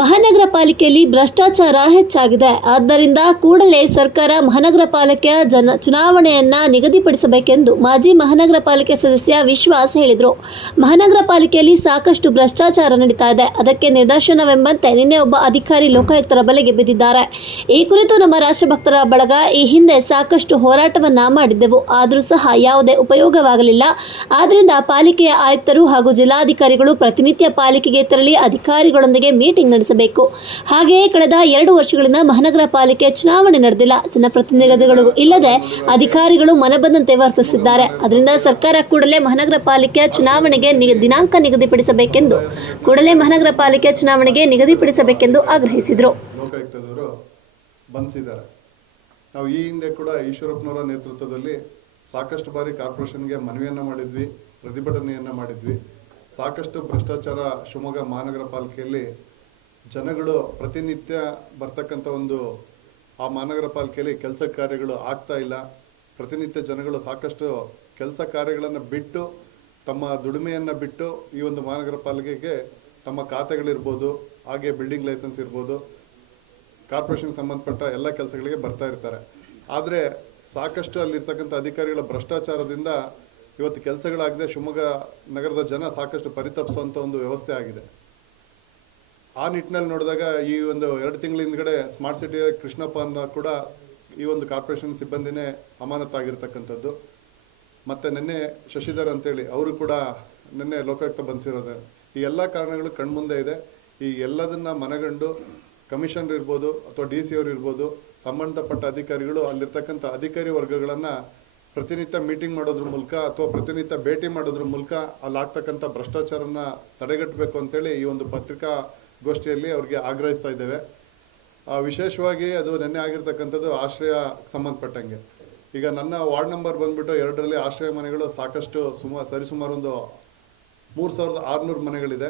ಮಹಾನಗರ ಪಾಲಿಕೆಯಲ್ಲಿ ಭ್ರಷ್ಟಾಚಾರ ಹೆಚ್ಚಾಗಿದೆ. ಆದ್ದರಿಂದ ಕೂಡಲೇ ಸರ್ಕಾರ ಮಹಾನಗರ ಪಾಲಿಕೆಯ ಜನ ಚುನಾವಣೆಯನ್ನ ನಿಗದಿಪಡಿಸಬೇಕೆಂದು ಮಾಜಿ ಮಹಾನಗರ ಪಾಲಿಕೆ ಸದಸ್ಯ ವಿಶ್ವಾಸ್ ಹೇಳಿದರು. ಮಹಾನಗರ ಪಾಲಿಕೆಯಲ್ಲಿ ಸಾಕಷ್ಟು ಭ್ರಷ್ಟಾಚಾರ ನಡೀತಾ ಇದೆ. ಅದಕ್ಕೆ ನಿದರ್ಶನವೆಂಬಂತೆ ನಿನ್ನೆ ಒಬ್ಬ ಅಧಿಕಾರಿ ಲೋಕಾಯುಕ್ತರ ಬಲೆಗೆ ಬಿದ್ದಿದ್ದಾರೆ. ಈ ಕುರಿತು ನಮ್ಮ ರಾಷ್ಟ್ರಭಕ್ತರ ಬಳಗ ಈ ಹಿಂದೆ ಸಾಕಷ್ಟು ಹೋರಾಟವನ್ನ ಮಾಡಿದ್ದೆವು. ಆದರೂ ಸಹ ಯಾವುದೇ ಉಪಯೋಗವಾಗಲಿಲ್ಲ. ಆದ್ದರಿಂದ ಪಾಲಿಕೆಯ ಆಯುಕ್ತರು ಹಾಗೂ ಜಿಲ್ಲಾಧಿಕಾರಿಗಳು ಪ್ರತಿನಿತ್ಯ ಪಾಲಿಕೆಗೆ ತೆರಳಿ ಅಧಿಕಾರಿಗಳೊಂದಿಗೆ ಮೀಟಿಂಗ್ ನಡೆಸಬೇಕು. ಹಾಗೆಯೇ ಕಳೆದ ಎರಡು ವರ್ಷಗಳಿಂದ ಮಹಾನಗರ ಪಾಲಿಕೆ ಚುನಾವಣೆ ನಡೆದಿಲ್ಲ. ಜನಪ್ರತಿನಿಧಿಗಳು ಇಲ್ಲದೆ ಅಧಿಕಾರಿಗಳು ಮನಬಂದಂತೆ ವರ್ತಿಸಿದ್ದಾರೆ. ಅದರಿಂದ ಸರ್ಕಾರ ಕೂಡಲೇ ಮಹಾನಗರ ಪಾಲಿಕೆ ಚುನಾವಣೆಗೆ ದಿನಾಂಕ ನಿಗದಿಪಡಿಸಬೇಕೆಂದು, ಕೂಡಲೇ ಮಹಾನಗರ ಪಾಲಿಕೆ ಚುನಾವಣೆಗೆ ನಿಗದಿಪಡಿಸಬೇಕೆಂದು ಆಗ್ರಹಿಸಿದರು. ನಾವು ಈ ಹಿಂದೆ ಕೂಡ ಈಶ್ವರಪ್ಪನವರ ನೇತೃತ್ವದಲ್ಲಿ ಸಾಕಷ್ಟು ಬಾರಿ ಕಾರ್ಪೊರೇಷನ್ಗೆ ಮನವಿಯನ್ನು ಮಾಡಿದ್ವಿ, ಪ್ರತಿಭಟನೆಯನ್ನು ಮಾಡಿದ್ವಿ. ಸಾಕಷ್ಟು ಭ್ರಷ್ಟಾಚಾರ ಶಿವಮೊಗ್ಗ ಮಹಾನಗರ ಪಾಲಿಕೆಯಲ್ಲಿ ಜನಗಳು ಪ್ರತಿನಿತ್ಯ ಬರ್ತಕ್ಕಂಥ ಒಂದು ಆ ಮಹಾನಗರ ಪಾಲಿಕೆಯಲ್ಲಿ ಕೆಲಸ ಕಾರ್ಯಗಳು ಆಗ್ತಾ ಇಲ್ಲ. ಪ್ರತಿನಿತ್ಯ ಜನಗಳು ಸಾಕಷ್ಟು ಕೆಲಸ ಕಾರ್ಯಗಳನ್ನು ಬಿಟ್ಟು ತಮ್ಮ ದುಡಿಮೆಯನ್ನು ಬಿಟ್ಟು ಈ ಒಂದು ಮಹಾನಗರ ಪಾಲಿಕೆಗೆ ತಮ್ಮ ಖಾತೆಗಳಿರ್ಬೋದು, ಹಾಗೆ ಬಿಲ್ಡಿಂಗ್ ಲೈಸೆನ್ಸ್ ಇರ್ಬೋದು ಕಾರ್ಪೊರೇಷನ್ಗೆ ಸಂಬಂಧಪಟ್ಟ ಎಲ್ಲ ಕೆಲಸಗಳಿಗೆ ಬರ್ತಾ ಇರ್ತಾರೆ. ಆದರೆ ಸಾಕಷ್ಟು ಅಲ್ಲಿರ್ತಕ್ಕಂಥ ಅಧಿಕಾರಿಗಳ ಭ್ರಷ್ಟಾಚಾರದಿಂದ ಇವತ್ತು ಕೆಲಸಗಳಾಗದೆ ಶಿವಮೊಗ್ಗ ನಗರದ ಜನ ಸಾಕಷ್ಟು ಪರಿತಪಿಸುವಂಥ ಒಂದು ವ್ಯವಸ್ಥೆ ಆಗಿದೆ. ಆ ನಿಟ್ಟಿನಲ್ಲಿ ನೋಡಿದಾಗ ಈ ಒಂದು ಎರಡು ತಿಂಗಳ ಹಿಂದ್ಗಡೆ ಸ್ಮಾರ್ಟ್ ಸಿಟಿ ಕೃಷ್ಣಪ್ಪ ಅನ್ನೋ ಕೂಡ ಈ ಒಂದು ಕಾರ್ಪೊರೇಷನ್ ಸಿಬ್ಬಂದಿನೇ ಅಮಾನತಾಗಿರ್ತಕ್ಕಂಥದ್ದು. ಮತ್ತು ನಿನ್ನೆ ಶಶಿಧರ್ ಅಂತೇಳಿ, ಅವರು ಕೂಡ ನಿನ್ನೆ ಲೋಕಾಯುಕ್ತ ಬಂದಿರೋದು. ಈ ಎಲ್ಲ ಕಾರಣಗಳು ಕಣ್ಮುಂದೆ ಇದೆ. ಈ ಎಲ್ಲದನ್ನ ಮನಗಂಡು ಕಮಿಷನರ್ ಇರ್ಬೋದು ಅಥವಾ ಡಿ ಸಿ ಅವರು ಇರ್ಬೋದು, ಸಂಬಂಧಪಟ್ಟ ಅಧಿಕಾರಿಗಳು ಅಲ್ಲಿರ್ತಕ್ಕಂಥ ಅಧಿಕಾರಿ ವರ್ಗಗಳನ್ನು ಪ್ರತಿನಿತ್ಯ ಮೀಟಿಂಗ್ ಮಾಡೋದ್ರ ಮೂಲಕ ಅಥವಾ ಪ್ರತಿನಿತ್ಯ ಭೇಟಿ ಮಾಡೋದ್ರ ಮೂಲಕ ಅಲ್ಲಿ ಆಗ್ತಕ್ಕಂಥ ಭ್ರಷ್ಟಾಚಾರನ ತಡೆಗಟ್ಟಬೇಕು ಅಂತೇಳಿ ಈ ಒಂದು ಪತ್ರಿಕಾ ಗೋಷ್ಠಿಯಲ್ಲಿ ಅವ್ರಿಗೆ ಆಗ್ರಹಿಸ್ತಾ ಇದ್ದೇವೆ. ವಿಶೇಷವಾಗಿ ಅದು ನಿನ್ನೆ ಆಗಿರ್ತಕ್ಕಂಥದ್ದು ಆಶ್ರಯ ಸಂಬಂಧಪಟ್ಟಂಗೆ. ಈಗ ನನ್ನ ವಾರ್ಡ್ ನಂಬರ್ ಬಂದ್ಬಿಟ್ಟು ಎರಡರಲ್ಲಿ ಆಶ್ರಯ ಮನೆಗಳು ಸಾಕಷ್ಟು ಸುಮಾರು ಸರಿಸುಮಾರು ಒಂದು ಮೂರು ಸಾವಿರದ ಆರುನೂರು ಮನೆಗಳಿದೆ.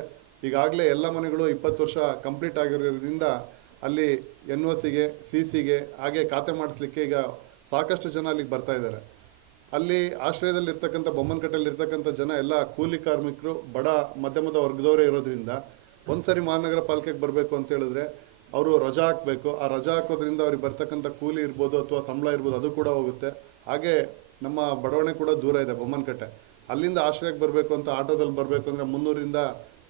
ಈಗಾಗಲೇ ಎಲ್ಲ ಮನೆಗಳು ಇಪ್ಪತ್ತು ವರ್ಷ ಕಂಪ್ಲೀಟ್ ಆಗಿರೋದ್ರಿಂದ ಅಲ್ಲಿ ಎನ್ ಒ ಸಿಗೆ, ಸಿ ಸಿಗೆ ಹಾಗೆ ಖಾತೆ ಮಾಡಿಸ್ಲಿಕ್ಕೆ ಈಗ ಸಾಕಷ್ಟು ಜನ ಅಲ್ಲಿಗೆ ಬರ್ತಾ ಇದ್ದಾರೆ. ಅಲ್ಲಿ ಆಶ್ರಯದಲ್ಲಿರ್ತಕ್ಕಂಥ ಇರ್ತಕ್ಕಂಥ ಜನ ಎಲ್ಲ ಕೂಲಿ ಕಾರ್ಮಿಕರು, ಬಡ, ಮಧ್ಯಮದ ವರ್ಗದವರೇ ಇರೋದ್ರಿಂದ ಒಂದ್ಸರಿ ಮಹಾನಗರ ಪಾಲಿಕೆಗೆ ಬರಬೇಕು ಅಂತ ಹೇಳಿದ್ರೆ ಅವರು ರಜಾ ಹಾಕಬೇಕು. ಆ ರಜಾ ಹಾಕೋದ್ರಿಂದ ಅವ್ರಿಗೆ ಬರ್ತಕ್ಕಂಥ ಕೂಲಿ ಇರ್ಬೋದು ಅಥವಾ ಸಂಬಳ ಇರ್ಬೋದು ಅದು ಕೂಡ ಹೋಗುತ್ತೆ. ಹಾಗೆ ನಮ್ಮ ಬಡವಣೆ ಕೂಡ ದೂರ ಇದೆ ಬೊಮ್ಮನಕಟ್ಟೆ. ಅಲ್ಲಿಂದ ಆಶ್ರಯಕ್ಕೆ ಬರಬೇಕು ಅಂತ ಆಟೋದಲ್ಲಿ ಬರಬೇಕು ಅಂದರೆ ಮುನ್ನೂರಿಂದ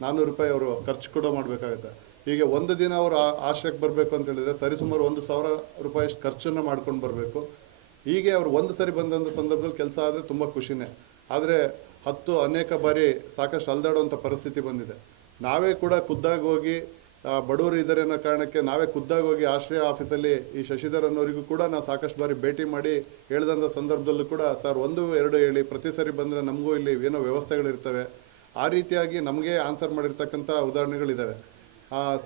ನಾನ್ನೂರು ರೂಪಾಯಿ ಅವರು ಖರ್ಚು ಕೂಡ ಮಾಡಬೇಕಾಗುತ್ತೆ. ಹೀಗೆ ಒಂದು ದಿನ ಅವರು ಆಶ್ರಯಕ್ಕೆ ಬರಬೇಕು ಅಂತ ಹೇಳಿದರೆ ಸರಿಸುಮಾರು ಒಂದು ಸಾವಿರ ರೂಪಾಯಿ ಅಷ್ಟು ಖರ್ಚನ್ನು ಮಾಡ್ಕೊಂಡು ಬರಬೇಕು. ಹೀಗೆ ಅವ್ರು ಒಂದು ಸರಿ ಬಂದಂಥ ಸಂದರ್ಭದಲ್ಲಿ ಕೆಲಸ ಆದರೆ ತುಂಬ ಖುಷಿನೇ. ಆದರೆ ಹತ್ತು ಅನೇಕ ಬಾರಿ ಸಾಕಷ್ಟು ಅಲ್ದಾಡುವಂಥ ಪರಿಸ್ಥಿತಿ ಬಂದಿದೆ. ನಾವೇ ಕೂಡ ಖುದ್ದಾಗಿ ಹೋಗಿ ಬಡವರು ಇದ್ದಾರೆ ಅನ್ನೋ ಕಾರಣಕ್ಕೆ ನಾವೇ ಖುದ್ದಾಗಿ ಹೋಗಿ ಆಶ್ರಯ ಆಫೀಸಲ್ಲಿ ಈ ಶಶಿಧರ್ ಅನ್ನೋರಿಗೂ ಕೂಡ ನಾವು ಸಾಕಷ್ಟು ಬಾರಿ ಭೇಟಿ ಮಾಡಿ ಹೇಳ್ದಂಥ ಸಂದರ್ಭದಲ್ಲೂ ಕೂಡ ಸರ್ ಒಂದು, ಎರಡು ಹೇಳಿ, ಪ್ರತಿ ಸರಿ ಬಂದರೆ ನಮಗೂ ಇಲ್ಲಿ ಏನೋ ವ್ಯವಸ್ಥೆಗಳಿರ್ತವೆ. ಆ ರೀತಿಯಾಗಿ ನಮಗೆ ಆನ್ಸರ್ ಮಾಡಿರ್ತಕ್ಕಂಥ ಉದಾಹರಣೆಗಳಿದ್ದಾವೆ.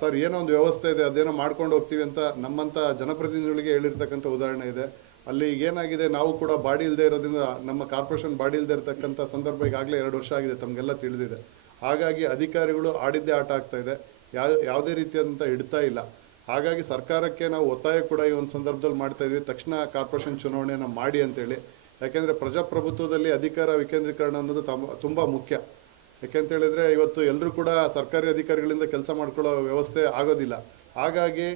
ಸರ್ ಏನೋ ಒಂದು ವ್ಯವಸ್ಥೆ ಇದೆ, ಅದೇನೋ ಮಾಡ್ಕೊಂಡು ಹೋಗ್ತೀವಿ ಅಂತ ನಮ್ಮಂಥ ಜನಪ್ರತಿನಿಧಿಗಳಿಗೆ ಹೇಳಿರ್ತಕ್ಕಂಥ ಉದಾಹರಣೆ ಇದೆ. ಅಲ್ಲಿ ಏನಾಗಿದೆ, ನಾವು ಕೂಡ ಬಾಡಿ ಇಲ್ಲದೆ ಇರೋದ್ರಿಂದ ನಮ್ಮ ಕಾರ್ಪೊರೇಷನ್ ಬಾಡಿ ಇಲ್ಲದೆ ಇರತಕ್ಕಂಥ ಸಂದರ್ಭ ಈಗಾಗಲೇ ಎರಡು ವರ್ಷ ಆಗಿದೆ, ತಮಗೆಲ್ಲ ತಿಳಿದಿದೆ. ಹಾಗಾಗಿ ಅಧಿಕಾರಿಗಳು ಆಡಿದ್ದೇ ಆಟ ಆಗ್ತಾ ಇದೆ. ಯಾವ, ಯಾವುದೇ ರೀತಿಯಾದಂಥ ಇಡ್ತಾ ಇಲ್ಲ. ಹಾಗಾಗಿ ಸರ್ಕಾರಕ್ಕೆ ನಾವು ಒತ್ತಾಯ ಕೂಡ ಈ ಒಂದು ಸಂದರ್ಭದಲ್ಲಿ ಮಾಡ್ತಾ ಇದ್ವಿ. ತಕ್ಷಣ ಕಾರ್ಪೊರೇಷನ್ ಚುನಾವಣೆಯನ್ನು ಮಾಡಿ ಅಂತೇಳಿ. ಯಾಕೆಂದರೆ ಪ್ರಜಾಪ್ರಭುತ್ವದಲ್ಲಿ ಅಧಿಕಾರ ವಿಕೇಂದ್ರೀಕರಣ ಅನ್ನೋದು ತಮ್ಮ, ತುಂಬ ಮುಖ್ಯ. ಯಾಕೆಂತೇಳಿದರೆ ಇವತ್ತು ಎಲ್ಲರೂ ಕೂಡ ಸರ್ಕಾರಿ ಅಧಿಕಾರಿಗಳಿಂದ ಕೆಲಸ ಮಾಡ್ಕೊಳ್ಳೋ ವ್ಯವಸ್ಥೆ ಆಗೋದಿಲ್ಲ. ಹಾಗಾಗಿ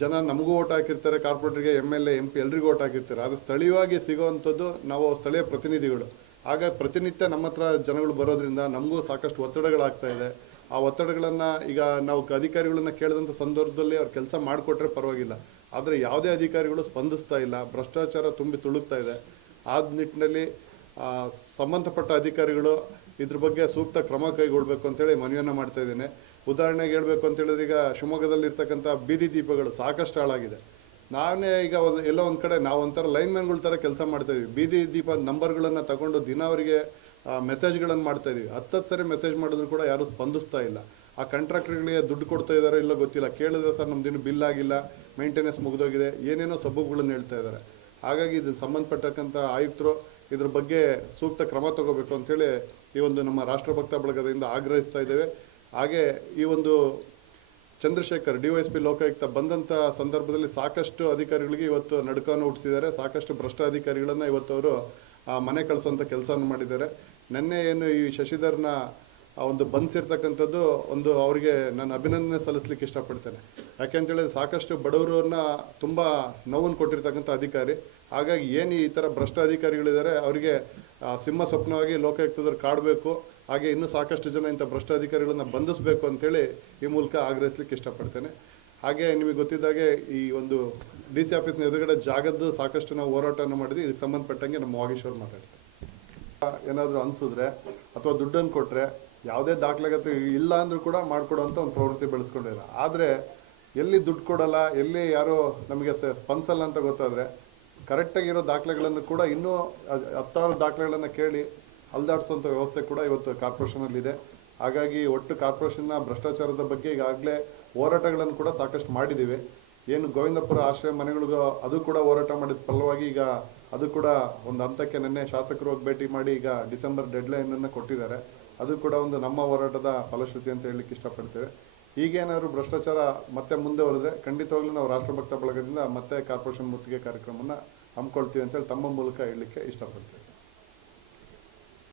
ಜನ ನಮಗೂ ಓಟ್ ಹಾಕಿರ್ತಾರೆ, ಕಾರ್ಪೊರೇಟರ್ಗೆ, M L A, M P ಎಲ್ರಿಗೂ ಓಟ್ ಹಾಕಿರ್ತಾರೆ. ಅದು ಸ್ಥಳೀಯವಾಗಿ ಸಿಗೋವಂಥದ್ದು ನಾವು ಸ್ಥಳೀಯ ಪ್ರತಿನಿಧಿಗಳು. ಹಾಗಾಗಿ ಪ್ರತಿನಿತ್ಯ ನಮ್ಮ ಹತ್ರ ಜನಗಳು ಬರೋದ್ರಿಂದ ನಮಗೂ ಸಾಕಷ್ಟು ಒತ್ತಡಗಳಾಗ್ತಾ ಇದೆ. ಆ ಒತ್ತಡಗಳನ್ನು ಈಗ ನಾವು ಅಧಿಕಾರಿಗಳನ್ನ ಕೇಳಿದಂಥ ಸಂದರ್ಭದಲ್ಲಿ ಅವ್ರು ಕೆಲಸ ಮಾಡಿಕೊಟ್ರೆ ಪರವಾಗಿಲ್ಲ. ಆದರೆ ಯಾವುದೇ ಅಧಿಕಾರಿಗಳು ಸ್ಪಂದಿಸ್ತಾ ಇಲ್ಲ. ಭ್ರಷ್ಟಾಚಾರ ತುಂಬಿ ತುಳುಕ್ತಾ ಇದೆ. ಆದ ನಿಟ್ಟಿನಲ್ಲಿ ಸಂಬಂಧಪಟ್ಟ ಅಧಿಕಾರಿಗಳು ಇದ್ರ ಬಗ್ಗೆ ಸೂಕ್ತ ಕ್ರಮ ಕೈಗೊಳ್ಬೇಕು ಅಂತೇಳಿ ಮನವಿಯನ್ನು ಮಾಡ್ತಾ ಇದ್ದೇನೆ. ಉದಾಹರಣೆಗೆ ಹೇಳಬೇಕು ಅಂತ ಹೇಳಿದ್ರೆ ಈಗ ಶಿವಮೊಗ್ಗದಲ್ಲಿ ಇರ್ತಕ್ಕಂಥ ಬೀದಿ ದೀಪಗಳು ಸಾಕಷ್ಟು ಹಾಳಾಗಿದೆ. ನಾನೇ ಈಗ ಒಂದು ಎಲ್ಲೋ ಒಂದು ಕಡೆ ನಾವು ಒಂಥರ ಲೈನ್ಮ್ಯಾನ್ಗಳ ಥರ ಕೆಲಸ ಮಾಡ್ತಾ ಇದ್ದೀವಿ ಬೀದಿ ದೀಪ ನಂಬರ್ಗಳನ್ನು ತಗೊಂಡು ದಿನ ಅವರಿಗೆ ಮೆಸೇಜ್ಗಳನ್ನು ಮಾಡ್ತಾ ಇದ್ವಿ. ಹತ್ತತ್ತು ಸರಿ ಮೆಸೇಜ್ ಮಾಡಿದ್ರು ಕೂಡ ಯಾರೂ ಸ್ಪಂದಿಸ್ತಾ ಇಲ್ಲ. ಆ ಕಾಂಟ್ರಾಕ್ಟರ್ಗಳಿಗೆ ದುಡ್ಡು ಕೊಡ್ತಾ ಇದ್ದಾರೋ ಇಲ್ಲೋ ಗೊತ್ತಿಲ್ಲ. ಕೇಳಿದ್ರೆ ಸರ್ ನಮ್ದಿನ ಬಿಲ್ ಆಗಿಲ್ಲ ಮೇಂಟೆನೆನ್ಸ್ ಮುಗಿದೋಗಿದೆ, ಏನೇನೋ ಸಬೂಬುಗಳನ್ನು ಹೇಳ್ತಾ ಇದ್ದಾರೆ ಹಾಗಾಗಿ ಇದಕ್ಕೆ ಸಂಬಂಧಪಟ್ಟಕ್ಕಂಥ ಆಯುಕ್ತರು ಇದ್ರ ಬಗ್ಗೆ ಸೂಕ್ತ ಕ್ರಮ ತಗೋಬೇಕು ಅಂತೇಳಿ ಈ ಒಂದು ನಮ್ಮ ರಾಷ್ಟ್ರಭಕ್ತ ಬಳಗದಿಂದ ಆಗ್ರಹಿಸ್ತಾ ಇದ್ದೇವೆ. ಹಾಗೆ ಈ ಒಂದು ಚಂದ್ರಶೇಖರ್ ಡಿವೈಎಸ್ಪಿ ಲೋಕಾಯುಕ್ತ ಬಂದಂಥ ಸಂದರ್ಭದಲ್ಲಿ ಸಾಕಷ್ಟು ಅಧಿಕಾರಿಗಳಿಗೆ ಇವತ್ತು ನಡುಕವನ್ನು ಹುಟ್ಟಿಸಿದ್ದಾರೆ. ಸಾಕಷ್ಟು ಭ್ರಷ್ಟ ಅಧಿಕಾರಿಗಳನ್ನು ಇವತ್ತು ಅವರು ಆ, ಮನೆ ಕಳಿಸುವಂತ ಕೆಲಸವನ್ನು ಮಾಡಿದ್ದಾರೆ. ನಿನ್ನೆ ಏನು ಈ ಶಶಿಧರ್ನ ಒಂದು ಬಂದ್ಸಿರ್ತಕ್ಕಂಥದ್ದು ಒಂದು ಅವರಿಗೆ ನಾನು ಅಭಿನಂದನೆ ಸಲ್ಲಿಸ್ಲಿಕ್ಕೆ ಇಷ್ಟಪಡ್ತೇನೆ. ಯಾಕೆಂತೇಳಿದ್ರೆ ಸಾಕಷ್ಟು ಬಡವರನ್ನ ತುಂಬ ನೋವನ್ನು ಕೊಟ್ಟಿರ್ತಕ್ಕಂಥ ಅಧಿಕಾರಿ. ಹಾಗಾಗಿ ಏನು ಈ ಥರ ಭ್ರಷ್ಟ ಅಧಿಕಾರಿಗಳಿದ್ದಾರೆ ಅವರಿಗೆ ಸಿಂಹ ಸ್ವಪ್ನವಾಗಿ ಲೋಕಾಯುಕ್ತದವ್ರು ಕಾಡಬೇಕು. ಹಾಗೆ ಇನ್ನೂ ಸಾಕಷ್ಟು ಜನ ಇಂಥ ಭ್ರಷ್ಟ ಅಧಿಕಾರಿಗಳನ್ನ ಬಂಧಿಸಬೇಕು ಅಂತೇಳಿ ಈ ಮೂಲಕ ಆಗ್ರಹಿಸ್ಲಿಕ್ಕೆ ಇಷ್ಟಪಡ್ತೇನೆ. ಹಾಗೆ ನಿಮಗೆ ಗೊತ್ತಿದ್ದಾಗೆ ಈ ಒಂದು ಡಿ ಸಿ ಆಫೀಸ್ನ ಎದುರುಗಡೆ ಜಾಗದ್ದು ಸಾಕಷ್ಟು ನಾವು ಹೋರಾಟವನ್ನು ಮಾಡಿದ್ವಿ. ಇದಕ್ಕೆ ಸಂಬಂಧಪಟ್ಟಂಗೆ ನಮ್ಮ ವಾಗೇಶ್ವರ್ ಮಾತಾಡ್ತಾರೆ. ಏನಾದರೂ ಅನಿಸಿದ್ರೆ ಅಥವಾ ದುಡ್ಡನ್ನು ಕೊಟ್ಟರೆ ಯಾವುದೇ ದಾಖಲಾಗತ್ತೆ ಇಲ್ಲ ಅಂದರೂ ಕೂಡ ಮಾಡಿಕೊಡುವಂಥ ಒಂದು ಪ್ರವೃತ್ತಿ ಬೆಳೆಸ್ಕೊಂಡಿದ್ದಾರೆ. ಆದರೆ ಎಲ್ಲಿ ದುಡ್ಡು ಕೊಡಲ್ಲ, ಎಲ್ಲಿ ಯಾರೋ ನಮಗೆ ಸ್ಪಂದಿಸಲ್ಲ ಅಂತ ಗೊತ್ತಾದರೆ ಕರೆಕ್ಟಾಗಿರೋ ದಾಖಲೆಗಳನ್ನು ಕೂಡ ಇನ್ನೂ ಹತ್ತಾರು ದಾಖಲೆಗಳನ್ನು ಕೇಳಿ ಅಲ್ದಾಡಿಸೋಂಥ ವ್ಯವಸ್ಥೆ ಕೂಡ ಇವತ್ತು ಕಾರ್ಪೊರೇಷನಲ್ಲಿದೆ. ಹಾಗಾಗಿ ಒಟ್ಟು ಕಾರ್ಪೊರೇಷನ್ನ ಭ್ರಷ್ಟಾಚಾರದ ಬಗ್ಗೆ ಈಗಾಗಲೇ ಹೋರಾಟಗಳನ್ನು ಕೂಡ ಸಾಕಷ್ಟು ಮಾಡಿದ್ದೀವಿ. ಏನು ಗೋವಿಂದಪುರ ಆಶ್ರಯ ಮನೆಗಳಿಗೂ ಅದು ಕೂಡ ಹೋರಾಟ ಮಾಡಿದ ಫಲವಾಗಿ ಈಗ ಅದು ಕೂಡ ಒಂದು ಹಂತಕ್ಕೆ ನಿನ್ನೆ ಶಾಸಕರು ಹೋಗಿ ಭೇಟಿ ಮಾಡಿ ಈಗ ಡಿಸೆಂಬರ್ ಡೆಡ್ಲೈನನ್ನು ಕೊಟ್ಟಿದ್ದಾರೆ. ಅದು ಕೂಡ ಒಂದು ನಮ್ಮ ಹೋರಾಟದ ಫಲಶ್ರುತಿ ಅಂತ ಹೇಳಲಿಕ್ಕೆ ಇಷ್ಟಪಡ್ತೇವೆ. ಈಗೇನಾದ್ರು ಭ್ರಷ್ಟಾಚಾರ ಮತ್ತೆ ಮುಂದೆ ಹೊರದ್ರೆ ಖಂಡಿತವಾಗ್ಲೂ ನಾವು ರಾಷ್ಟ್ರಭಕ್ತ ಬಳಗದಿಂದ ಮತ್ತೆ ಕಾರ್ಪೊರೇಷನ್ ಮುತ್ತಿಗೆ ಕಾರ್ಯಕ್ರಮವನ್ನು ಹಮ್ಮಿಕೊಳ್ತೀವಿ ಅಂತೇಳಿ ತಮ್ಮ ಮೂಲಕ ಹೇಳಲಿಕ್ಕೆ ಇಷ್ಟಪಡ್ತೇವೆ.